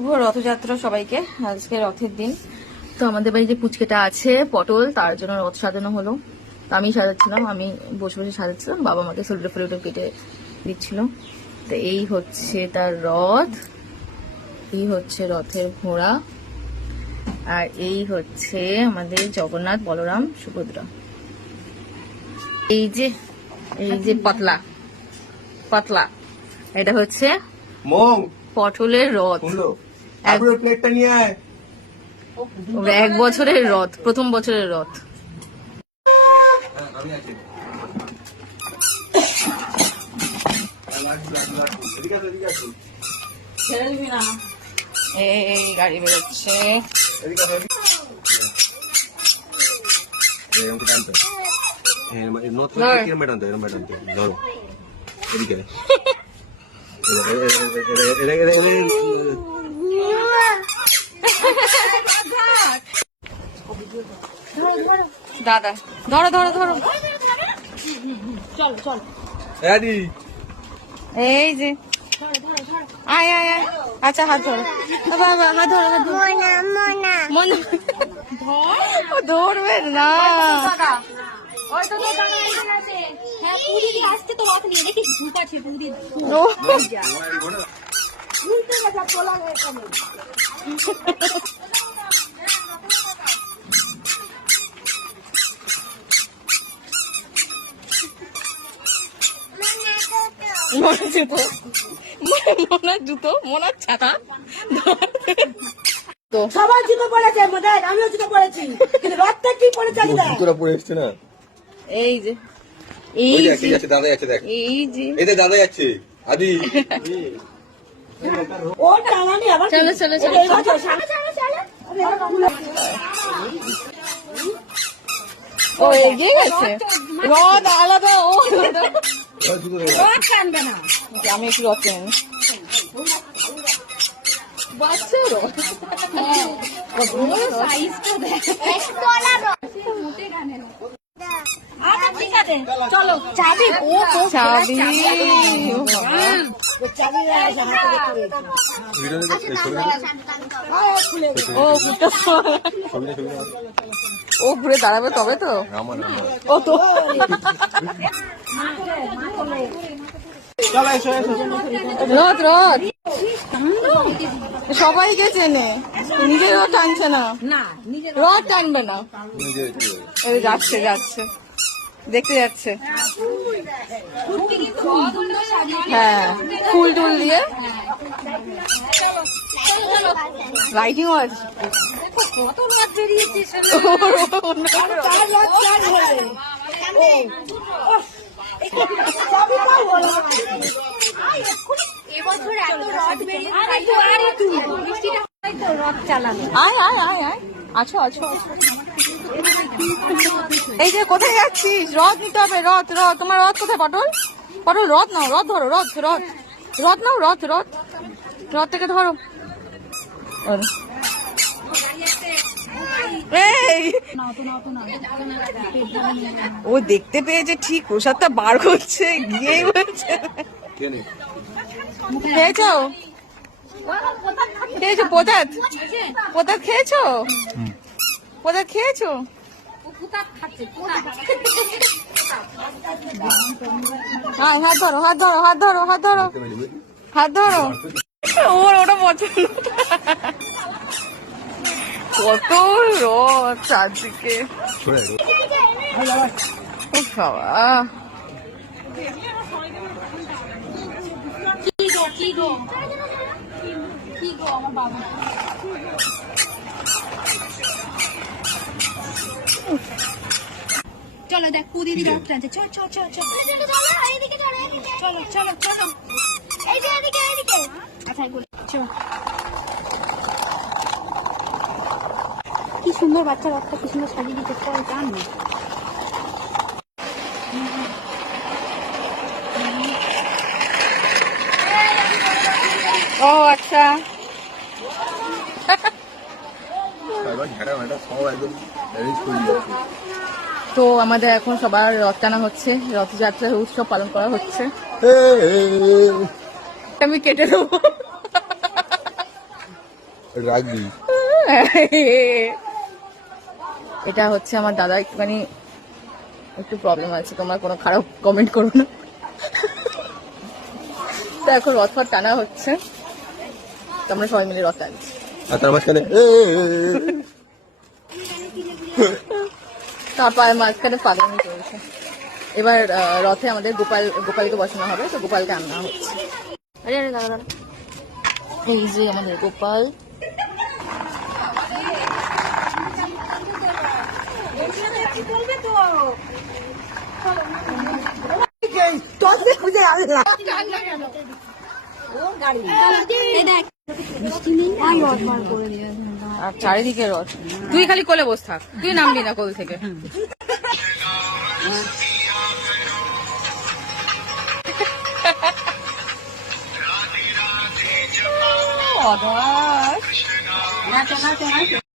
শুভ রথযাত্রা সবাইকে। আজকে রথের দিন। তো আমাদের বাড়ি যে পুচকেটা আছে পটল, তার জন্য রথ সাজানো হলো। আমি সাজাচ্ছিলাম, আমি বসে বসে সাজাচ্ছিলাম, বাবা আমাকে সোল্ডার ফোল্ডার কেটে দিচ্ছিল। তো এই হচ্ছে তার রথ, এই হচ্ছে রথের ঘোড়া, আর এই হচ্ছে আমাদের জগন্নাথ, বলরাম, সুভদ্রা। এই যে পাতলা পাতলা, এটা হচ্ছে পটলের রথ। এক বছরের রথ, প্রথম বছরের রথ। এই গাড়ি বেরোচ্ছে। দাদা ধরো ধরো ধরো, চলো চলো। এই যে আয় আয় আয়, আচ্ছা হাত ধরো, হাত ধরো, হাত ধরো। ধরবে না, মনার জুতো, মনার ছাতা। সবাই জুতো পড়েছে, আমিও জুতো পড়েছি, কিন্তু রথটা কি পড়েছে জুতোটা পরে এসছে না। এই যে দাদা যাচ্ছে, দেখ এই যে এতে দাদা যাচ্ছে আদি। ও টানানি আবার চলো চলো চলো। ও এগিয়ে গেছে, রথ আলাদা, ও আলাদা। আমি একটু রথ নেন চলো চাবি, চাবি। ও ঘুরে দাঁড়াবে তবে তো। ও তো রথ রথ সবাইকে চেনে, নিজেরও টানছে না, রথ টানবে না। এই যাচ্ছে যাচ্ছে, দেখতে যাচ্ছে। হ্যাঁ, ফুল টুল দিয়ে লাইটিং আছে। আয় আয় আয় আয়, আছো আছো। এই যে কোথায় যাচ্ছিস? রথ নিতে হবে, রথ রথ। তোমার রথ কোথায় পটল? পটল রথ নাও, রথ ধরো, রথ রথ রথ নাও, রথ রথ রথ থেকে ধরো। এই ও দেখতে পেয়েছে ঠিক, প্রসাদটা বার করছে, গিয়েই বলছে খেয়েছো খেয়েছো প্রসাদ, প্রসাদ খেয়েছো, প্রসাদ খেয়েছো। হাত ধরো হাত ধরো হাত ধরো হাত ধরো হাত ধরো। ওর ওটা পছন্দ। কত রথ চারদিকে, বাবা। চলো দেখ কুদিদি রথ টানছে, চল চল চল চল চলো চলো চলো, এই যে এদিকে এদিকে। আচ্ছা চল, কি সুন্দর বাচ্চা রথটা, কি সুন্দর সাজিয়ে দিতে পারে, জান না। ও আচ্ছা, তো আমাদের এখন সবার রথ টানা হচ্ছে, রথযাত্রার উৎসব পালন করা হচ্ছে। আমি কেটে দেবো। রাখবি। এটা হচ্ছে আমার দাদা, একটুখানি একটু প্রবলেম আছে, তোমরা কোনো খারাপ কমেন্ট করো না। তো এখন রথ ফথ টানা হচ্ছে, তো আমরা সবাই মিলে রথ টানছি। আর তার মাঝখানে তারপর মাঝখানে পাগলামি চলছে। এবার রথে আমাদের গোপালকে বসানো হবে, তো গোপালকে আনা হচ্ছে। আরে আরে দাঁড়া দাঁড়া, এই যে আমাদের গোপাল। আর চারিদিকে রথ, তুই খালি কোলে বস থাক, তুই নামবি না কোল থেকে।